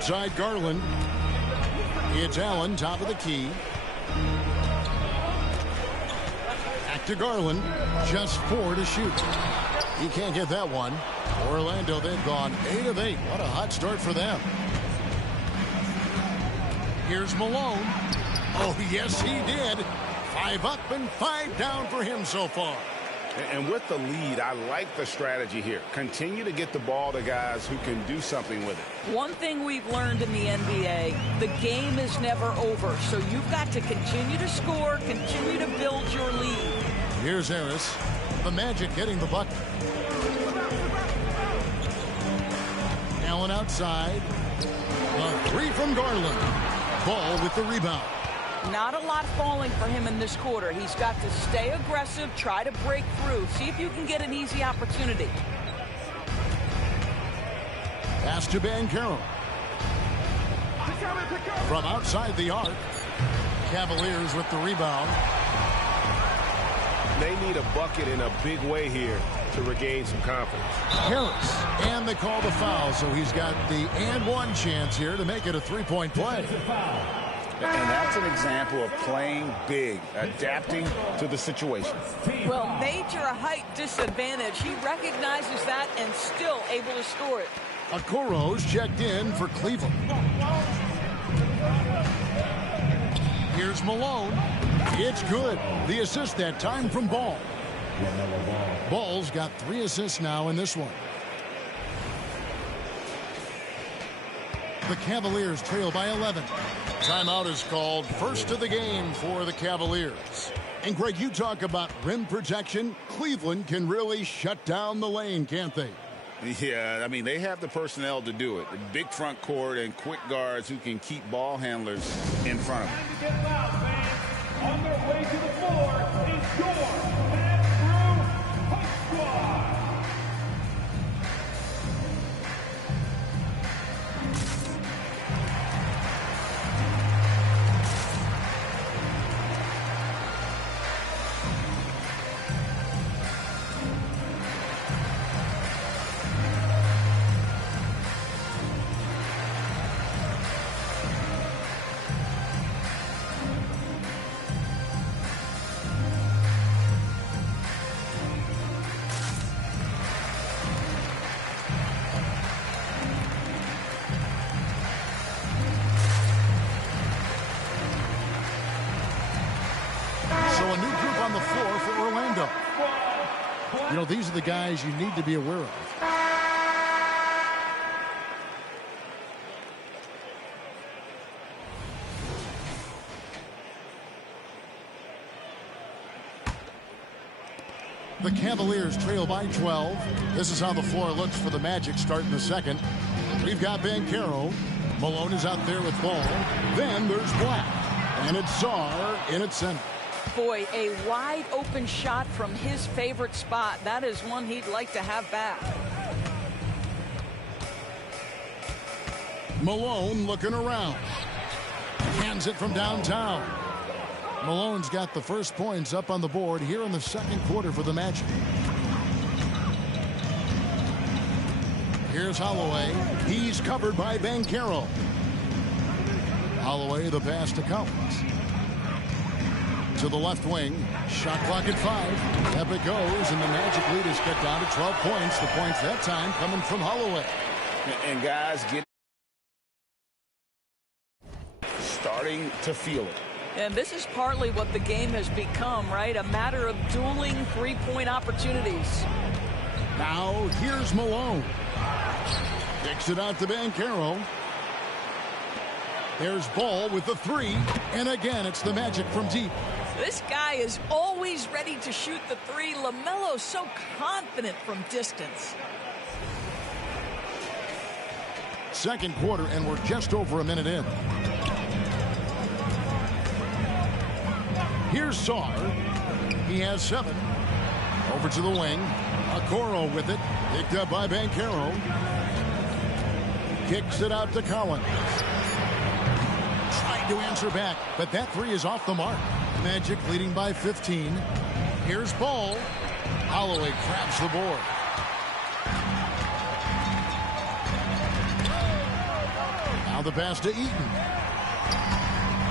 outside Garland. It's Allen, top of the key. Back to Garland. Just 4 to shoot. He can't get that one. Orlando, they've gone 8 of 8. What a hot start for them. Here's Malone. Oh, yes, he did. 5 up and 5 down for him so far. And with the lead, I like the strategy here. Continue to get the ball to guys who can do something with it. One thing we've learned in the NBA, the game is never over. So you've got to continue to score, continue to build your lead. Here's Harris. The Magic getting the bucket. Allen outside. The 3 from Garland. Ball with the rebound. Not a lot falling for him in this quarter. He's got to stay aggressive, try to break through. See if you can get an easy opportunity. Pass to Banchero. From outside the arc. Cavaliers with the rebound. They need a bucket in a big way here to regain some confidence. Harris. And they call the foul, so he's got the and one chance here to make it a 3-point play. And that's an example of playing big, adapting to the situation. Well, major height disadvantage. He recognizes that and still able to score it. Okoro's checked in for Cleveland. Here's Malone. It's good. The assist that time from Ball. Ball's got 3 assists now in this one. The Cavaliers trail by 11. Timeout is called, first of the game for the Cavaliers. And Greg, you talk about rim protection. Cleveland can really shut down the lane, can't they? Yeah, I mean, they have the personnel to do it. The big front court and quick guards who can keep ball handlers in front of them. On their way to the floor is your Andrew Hutchwell. You know, these are the guys you need to be aware of. The Cavaliers trail by 12. This is how the floor looks for the Magic starting the second. We've got Banchero. Malone is out there with ball. Then there's Black. And it's Czar in its center. Boy, a wide open shot from his favorite spot. That is one he'd like to have back. Malone looking around. Hands it from downtown. Malone's got the first points up on the board here in the second quarter for the Magic. Here's Holloway. He's covered by Banchero. Holloway, the pass to Collins. To the left wing. Shot clock at 5. Up it goes, and the Magic lead is cut down to 12 points. The points that time coming from Holloway. And guys get starting to feel it. And this is partly what the game has become, right? A matter of dueling three-point opportunities. Now, here's Malone. Kicks it out to Banchero. There's Ball with the 3. And again, it's the Magic from deep. This guy is always ready to shoot the 3. LaMelo's so confident from distance. Second quarter, and we're just over a minute in. Here's Czar. He has 7. Over to the wing. Okoro with it. Picked up by Banchero. Kicks it out to Collins. Tried to answer back, but that 3 is off the mark. Magic leading by 15. Here's Ball. Holloway grabs the board. Now the pass to Eaton.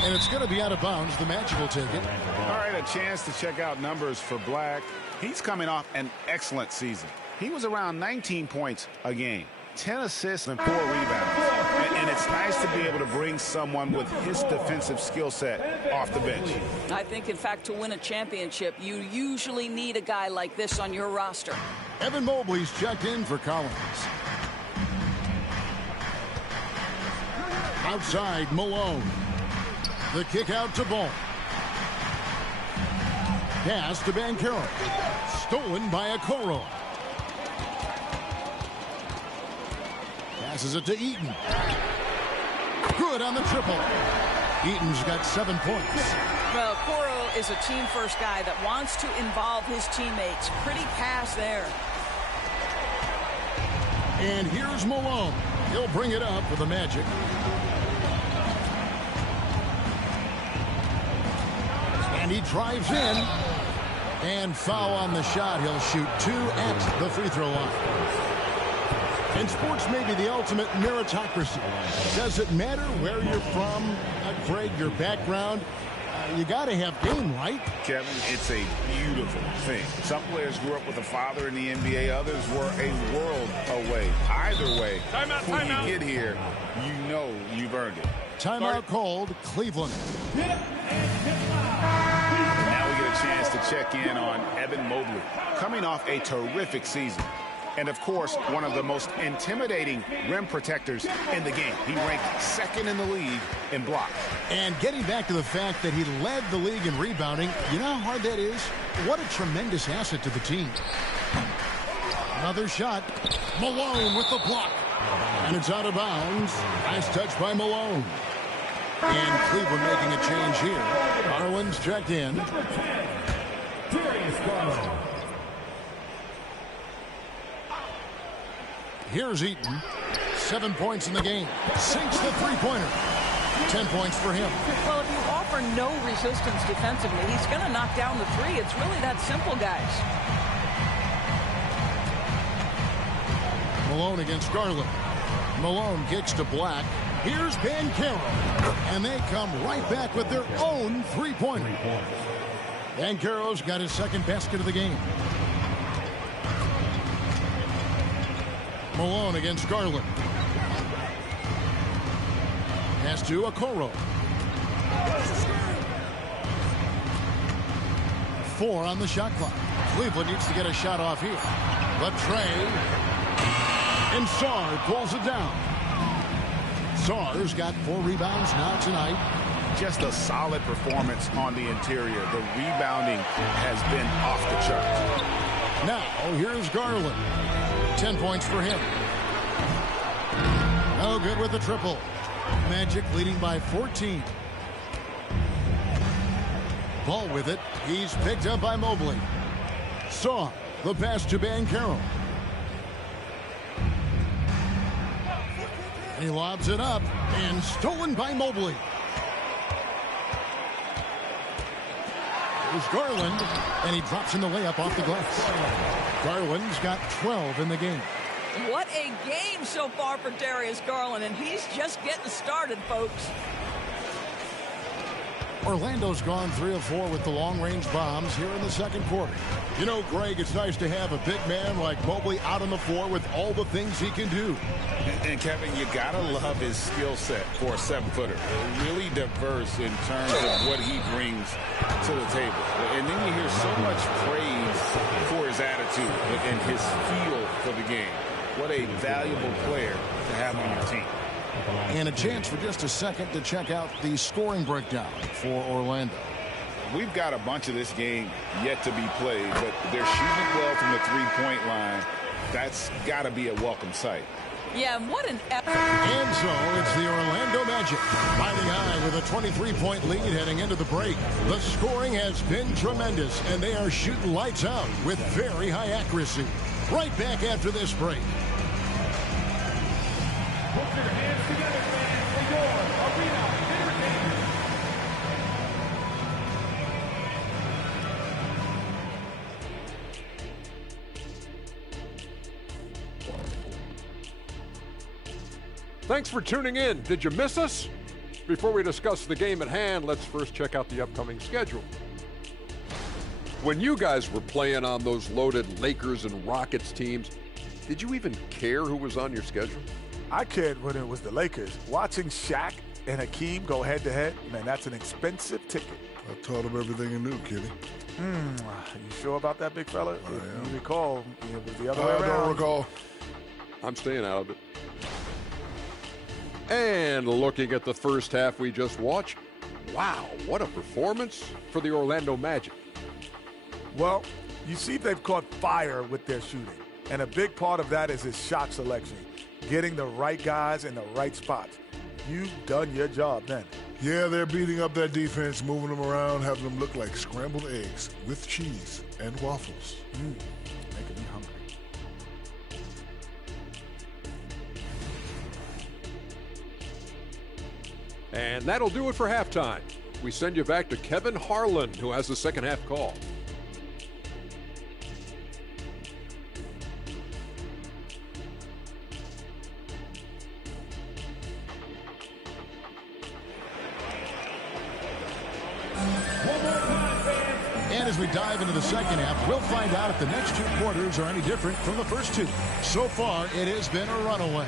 And it's going to be out of bounds. The Magic will take it. All right, a chance to check out numbers for Black. He's coming off an excellent season. He was around 19 points a game, 10 assists and 4 rebounds. And it's nice to be able to bring someone with his defensive skill set off the bench. I think, in fact, to win a championship, you usually need a guy like this on your roster. Evan Mobley's checked in for Collins. Outside, Malone. The kick out to Ball. Pass to Banchero. Stolen by Okoro. Passes it to Eaton. Good on the triple. Eaton's got 7 points. Well, Okoro is a team-first guy that wants to involve his teammates. Pretty pass there. And here's Malone. He'll bring it up for the Magic. And he drives in. And foul on the shot. He'll shoot 2 at the free throw line. And sports may be the ultimate meritocracy. Does it matter where you're from, Greg, your background? You got to have game, right? Kevin, it's a beautiful thing. Some players grew up with a father in the NBA. Others were a world away. Either way, when you get here, you know you've earned it. Timeout called, Cleveland. Now we get a chance to check in on Evan Mobley, coming off a terrific season. And, of course, one of the most intimidating rim protectors in the game. He ranked 2nd in the league in blocks. And getting back to the fact that he led the league in rebounding, you know how hard that is? What a tremendous asset to the team. Another shot. Malone with the block. And it's out of bounds. Nice touch by Malone. And Cleveland making a change here. Garland's checked in. Darius Garland. Here's Eaton. 7 points in the game. Sinks the three-pointer. 10 points for him. Well, if you offer no resistance defensively, he's going to knock down the three. It's really that simple, guys. Malone against Garland. Malone kicks to Black. Here's Banchero. And they come right back with their own three-pointer. Banchero's got his 2nd basket of the game. Malone against Garland. Pass to Okoro. 4 on the shot clock. Cleveland needs to get a shot off here. Latrey. And Sarr pulls it down. Sarr's got 4 rebounds now tonight. Just a solid performance on the interior. The rebounding has been off the charts. Now, here's Garland. 10 points for him. No good with the triple. Magic leading by 14. Ball with it. He's picked up by Mobley. Saw the pass to Banchero. He lobs it up and stolen by Mobley. There's Garland, and he drops in the layup off the glass. Garland's got 12 in the game. What a game so far for Darius Garland, and he's just getting started, folks. Orlando's gone 3 of 4 with the long-range bombs here in the 2nd quarter. You know, Greg, it's nice to have a big man like Mobley out on the floor with all the things he can do. And Kevin, you got to love his skill set for a 7-footer. Really diverse in terms of what he brings to the table. And then you hear so much praise for his attitude and his feel for the game. What a valuable player to have on your team. And a chance for just a second to check out the scoring breakdown for Orlando. We've got a bunch of this game yet to be played, but they're shooting it well from the three-point line. That's got to be a welcome sight. Yeah, what an effort. And so it's the Orlando Magic riding high with a 23-point lead heading into the break. The scoring has been tremendous, and they are shooting lights out with very high accuracy. Right back after this break. Put your hands together, fans, for your arena entertainment. Thanks for tuning in. Did you miss us? Before we discuss the game at hand, let's first check out the upcoming schedule. When you guys were playing on those loaded Lakers and Rockets teams, did you even care who was on your schedule? I cared when it was the Lakers. Watching Shaq and Hakeem go head-to-head, man, that's an expensive ticket. I taught him everything he knew, Kitty. You sure about that, big fella? If you recall, it was the other way I around. don't recall. I'm staying out of it. And looking at the first half we just watched, wow, what a performance for the Orlando Magic. Well, you see they've caught fire with their shooting. And a big part of that is his shot selection, getting the right guys in the right spots. You've done your job then. Yeah, they're beating up that defense, moving them around, having them look like scrambled eggs with cheese and waffles. Making me hungry. And that'll do it for halftime. We send you back to Kevin Harlan, who has the second half call. And as we dive into the second half, we'll find out if the next two quarters are any different from the first two. So far, it has been a runaway.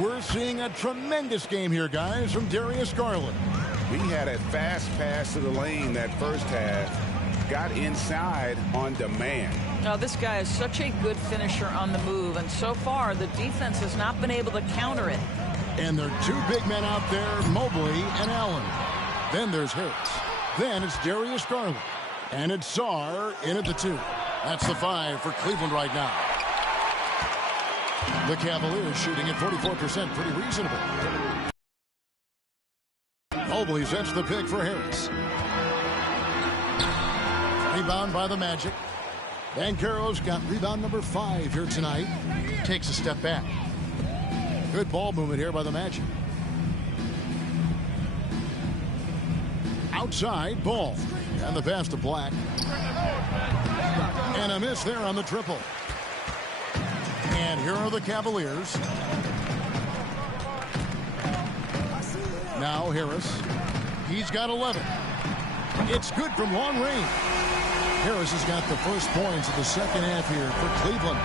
We're seeing a tremendous game here, guys, from Darius Garland. He had a fast pass to the lane that first half, got inside on demand. Now, this guy is such a good finisher on the move, and so far the defense has not been able to counter it. And there are two big men out there, Mobley and Allen. Then there's Harris. Then it's Darius Garland. And it's Sarr in at the 2. That's the 5 for Cleveland right now. The Cavaliers shooting at 44%, pretty reasonable. Mobley sets the pick for Harris. Rebound by the Magic. Banchero's got rebound number 5 here tonight. Takes a step back. Good ball movement here by the Magic. Outside, Ball. And the pass to Black. And a miss there on the triple. And here are the Cavaliers. Now Harris. He's got 11. It's good from long range. Harris has got the first points of the second half here for Cleveland.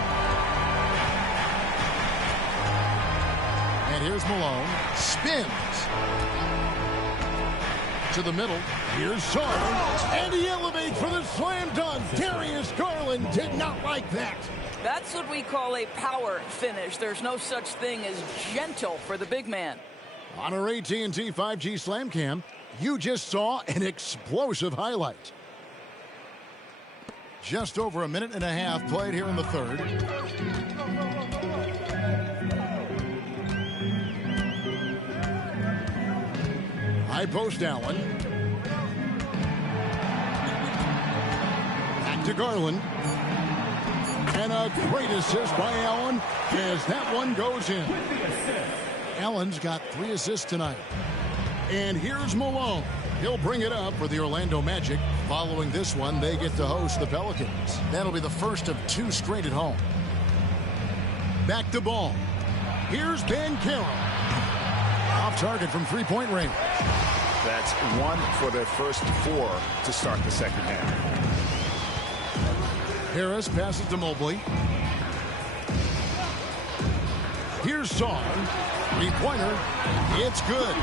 And here's Malone. Spins. To the middle. Here's Sarr. And he elevates for the slam dunk. Darius Garland did not like that. That's what we call a power finish. There's no such thing as gentle for the big man. On our AT&T 5G Slam Cam, you just saw an explosive highlight. Just over a minute and a half played here in the third. High post Allen. Back to Garland. And a great assist by Allen as that one goes in. Allen's got 3 assists tonight. And here's Malone. He'll bring it up for the Orlando Magic. Following this one, they get to host the Pelicans. That'll be the first of 2 straight at home. Back to Ball. Here's Banchero. Off target from three-point range. That's 1 for their first 4 to start the second half. Harris passes to Mobley. Here's Sarr. Three-pointer. It's good.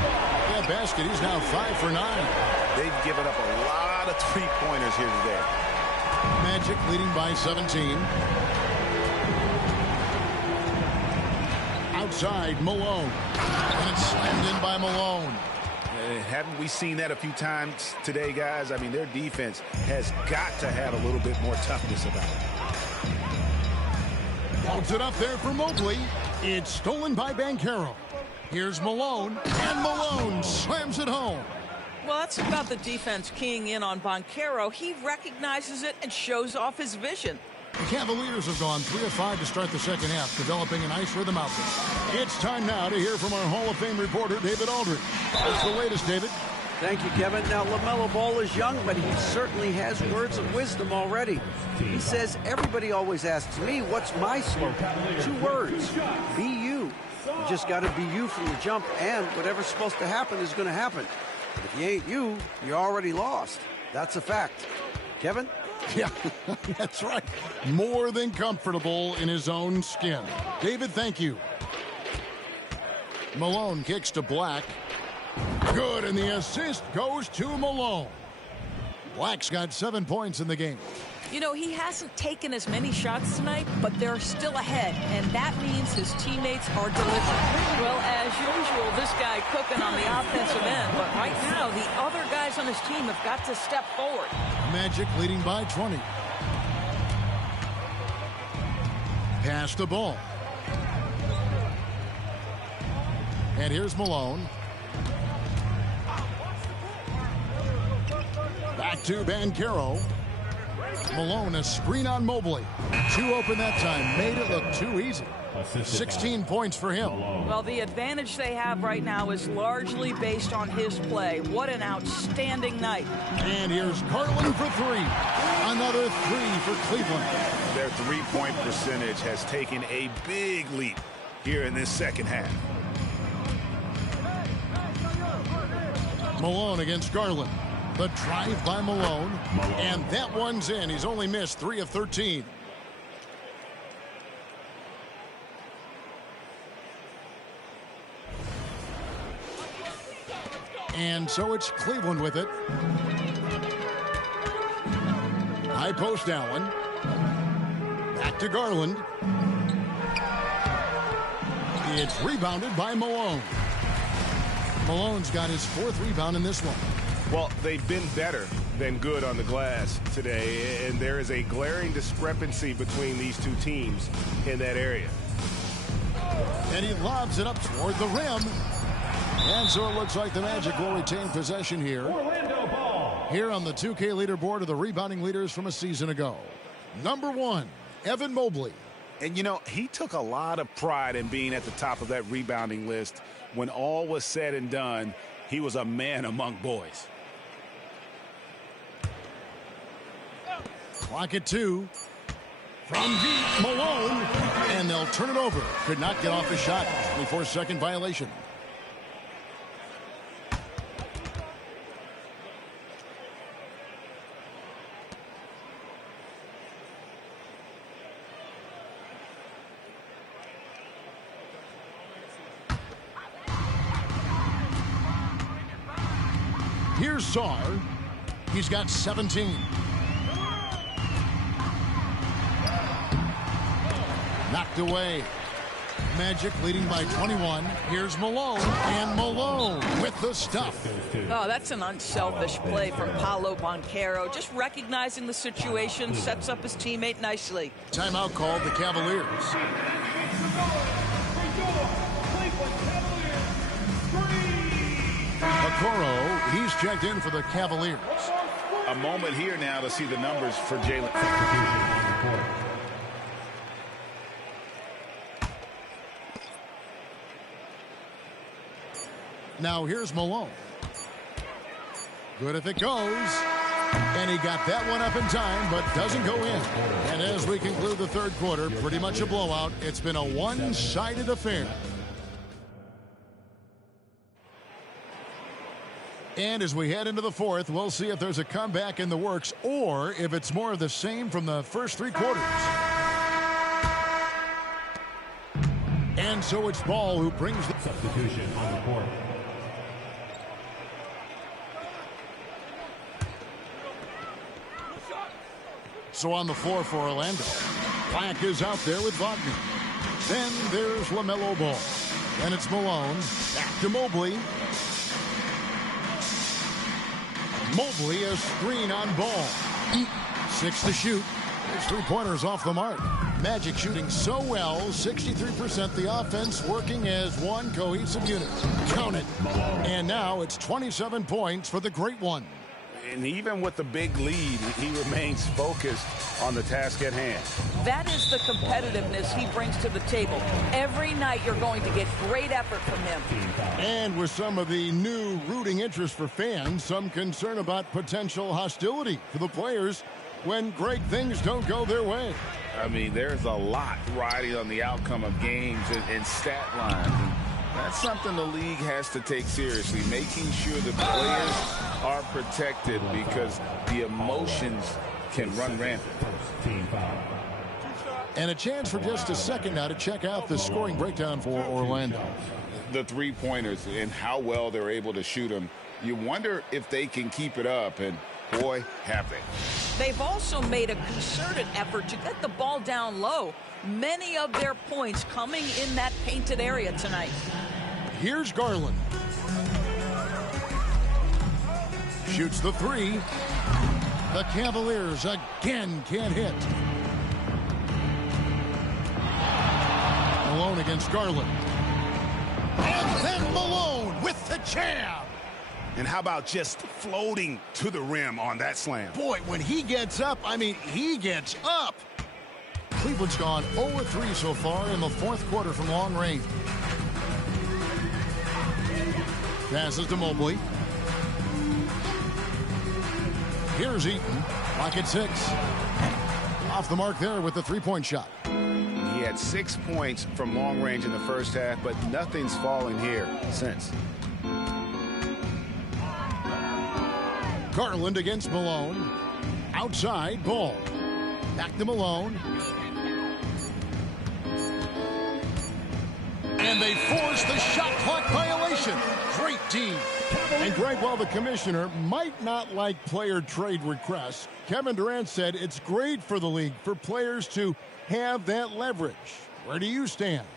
That basket, he's now 5 for 9. They've given up a lot of three-pointers here today. Magic leading by 17. Outside, Malone. And it's slammed in by Malone. Haven't we seen that a few times today, guys? I mean, their defense has got to have a little bit more toughness about it. Holds it up there for Mobley. It's stolen by Banchero. Here's Malone, and Malone slams it home. Well, that's about the defense keying in on Banchero. He recognizes it and shows off his vision. The Cavaliers have gone 3 of 5 to start the second half, developing a nice rhythm out there. It's time now to hear from our Hall of Fame reporter, David Aldridge. What's the latest, David? Thank you, Kevin. Now, LaMelo Ball is young, but he certainly has words of wisdom already. He says, everybody always asks me, what's my slogan? 2 words, be you. just got to be you from the jump, and whatever's supposed to happen is going to happen. But if you ain't you, you're already lost. That's a fact. Kevin? Yeah, that's right. More than comfortable in his own skin. David, thank you. Malone kicks to Black. Good, and the assist goes to Malone. Black's got 7 points in the game. You know, he hasn't taken as many shots tonight, but they're still ahead, and that means his teammates are delivering. Well, as usual, this guy cooking on the offensive end, but right now, the other guys on his team have got to step forward. Magic leading by 20. Pass the ball. And here's Malone. Back to Banchero. Malone, a screen on Mobley. 2 open that time. Made it look too easy. 16 points for him. Well, the advantage they have right now is largely based on his play. What an outstanding night. And here's Garland for 3. Another 3 for Cleveland. Their three-point percentage has taken a big leap here in this second half. Malone against Garland. The drive by Malone. And that one's in. He's only missed 3 of 13. And so it's Cleveland with it. High post Allen. Back to Garland. It's rebounded by Malone. Malone's got his 4th rebound in this one. Well, they've been better than good on the glass today, and there is a glaring discrepancy between these two teams in that area. And he lobs it up toward the rim. And so it looks like the Magic will retain possession here. Here on the 2K leaderboard are the rebounding leaders from a season ago. Number 1, Evan Mobley. And, you know, he took a lot of pride in being at the top of that rebounding list. When all was said and done, he was a man among boys. Clock at 2. From deep, Malone. And they'll turn it over. Could not get off his shot. 24-second violation. Here's Sarr. He's got 17. Knocked away. Magic leading by 21. Here's Malone. And Malone with the stuff. Oh, that's an unselfish play from Paolo Banchero. Just recognizing the situation, sets up his teammate nicely. Timeout called the Cavaliers. Okoro, he's checked in for the Cavaliers. A moment here now to see the numbers for Jalen. Now here's Malone. Good if it goes. And he got that one up in time, but doesn't go in. And as we conclude the third quarter, pretty much a blowout. It's been a one-sided affair. And as we head into the fourth, we'll see if there's a comeback in the works or if it's more of the same from the first 3 quarters. And so it's Ball who brings the substitution on the court. So on the floor for Orlando, Black is out there with Wagner. Then there's LaMelo Ball. And it's Malone. Back to Mobley. Mobley, a screen on Ball. 6 to shoot. His 3-pointers off the mark. Magic shooting so well, 63%. The offense working as one cohesive unit. Count it. And now it's 27 points for the Great One. And even with the big lead, he remains focused on the task at hand. That is the competitiveness he brings to the table. Every night you're going to get great effort from him. And with some of the new rooting interest for fans, some concern about potential hostility for the players when great things don't go their way. I mean, there's a lot riding on the outcome of games and stat lines. That's something the league has to take seriously, making sure the players are protected because the emotions can run rampant. And a chance for just a second now to check out the scoring breakdown for Orlando. The three-pointers and how well they're able to shoot them. You wonder if they can keep it up, and boy, have they. They've also made a concerted effort to get the ball down low. Many of their points coming in that painted area tonight. Here's Garland. Shoots the three. The Cavaliers again can't hit. Malone against Garland. And then Malone with the jam. And how about just floating to the rim on that slam? Boy, when he gets up, I mean, he gets up. Cleveland's gone 0-3 so far in the fourth quarter from long range. Passes to Mobley. Here's Eaton. Clock at 6. Off the mark there with the three-point shot. He had 6 points from long range in the first half, but nothing's fallen here since. Garland against Malone. Outside, Ball. Back to Malone. And they force the shot clock violation. Great team. And Greg, while the commissioner might not like player trade requests, Kevin Durant said it's great for the league for players to have that leverage. Where do you stand?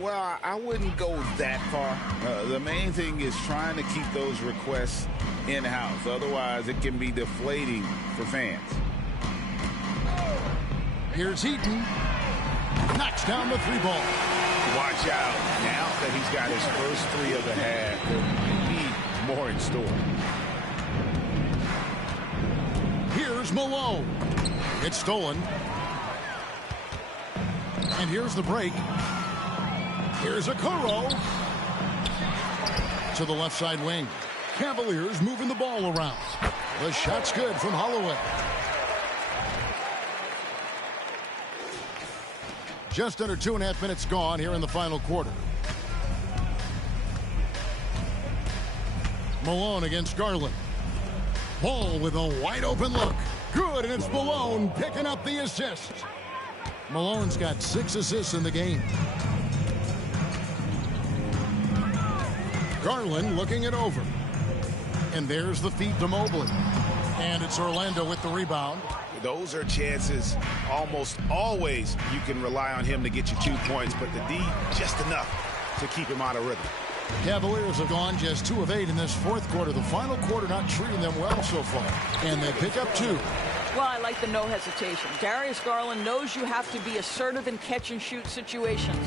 Well, I wouldn't go that far. The main thing is trying to keep those requests in-house. Otherwise, it can be deflating for fans. Here's Eaton. Knocks down the three ball. Watch out. Now that he's got his first three of the half, there may be more in store. Here's Malone. It's stolen. And here's the break. Here's Okoro. To the left side wing. Cavaliers moving the ball around. The shot's good from Holloway. Just under 2.5 minutes gone here in the final quarter. Malone against Garland. Ball with a wide open look. Good, and it's Malone picking up the assist. Malone's got 6 assists in the game. Garland looking it over. And there's the feed to Mobley. And it's Orlando with the rebound. Those are chances almost always you can rely on him to get you 2 points, but the D just enough to keep him out of rhythm. Cavaliers have gone just 2 of 8 in this fourth quarter. The final quarter not treating them well so far. And they pick up 2. Well, I like the no hesitation. Darius Garland knows you have to be assertive in catch-and-shoot situations.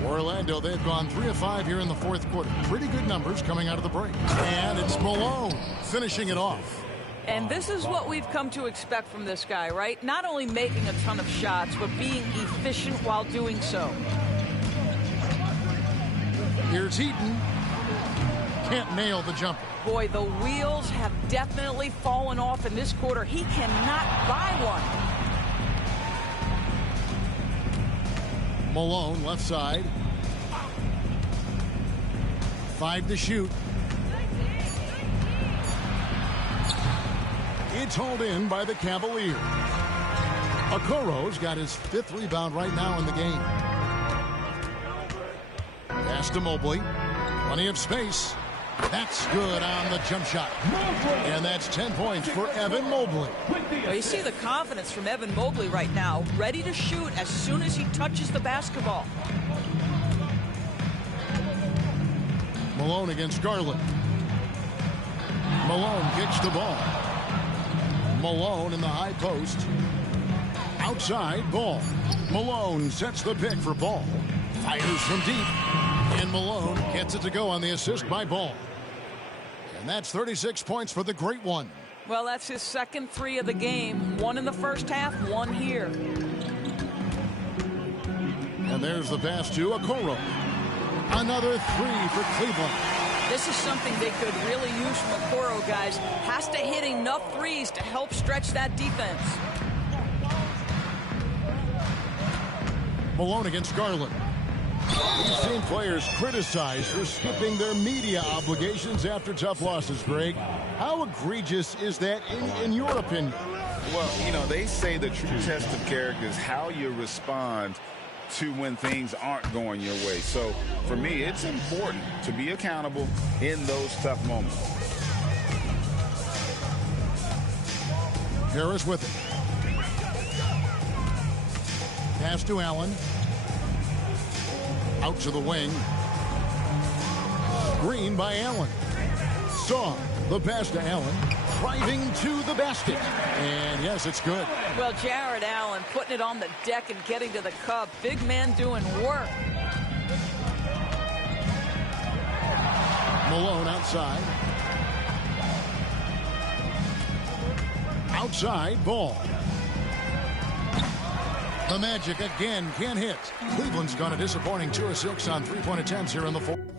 For Orlando, they've gone 3 of 5 here in the fourth quarter. Pretty good numbers coming out of the break. And it's Malone finishing it off. And this is what we've come to expect from this guy, right? Not only making a ton of shots, but being efficient while doing so. Here's Eaton. Can't nail the jumper. Boy, the wheels have definitely fallen off in this quarter. He cannot buy one. Malone, left side. 5 to shoot. It's hauled in by the Cavaliers. Okoro's got his 5th rebound right now in the game. Pass to Mobley. Plenty of space. That's good on the jump shot. And that's 10 points for Evan Mobley. Well, you see the confidence from Evan Mobley right now, ready to shoot as soon as he touches the basketball. Malone against Garland. Malone kicks the ball. Malone in the high post. Outside, Ball. Malone sets the pick for Ball. Fires from deep. And Malone gets it to go on the assist by Ball. And that's 36 points for the Great One. Well, that's his second 3 of the game. 1 in the first half, 1 here. And there's the pass to Okoro. Another 3 for Cleveland. This is something they could really use from Okoro, guys. Has to hit enough threes to help stretch that defense. Malone against Garland. We've seen players criticized for skipping their media obligations after tough losses, Greg. How egregious is that in your opinion? Well, you know, they say the true test of character is how you respond to when things aren't going your way. So, for me, it's important to be accountable in those tough moments. Harris with it. Pass to Allen. Out to the wing. Screen by Allen. Saw the pass to Allen. Driving to the basket. And yes, it's good. Well, Jared Allen putting it on the deck and getting to the cup. Big man doing work. Malone outside. Outside ball. The Magic again can't hit. Cleveland's gone a disappointing 2 of 6 on 3-point attempts here in the fourth.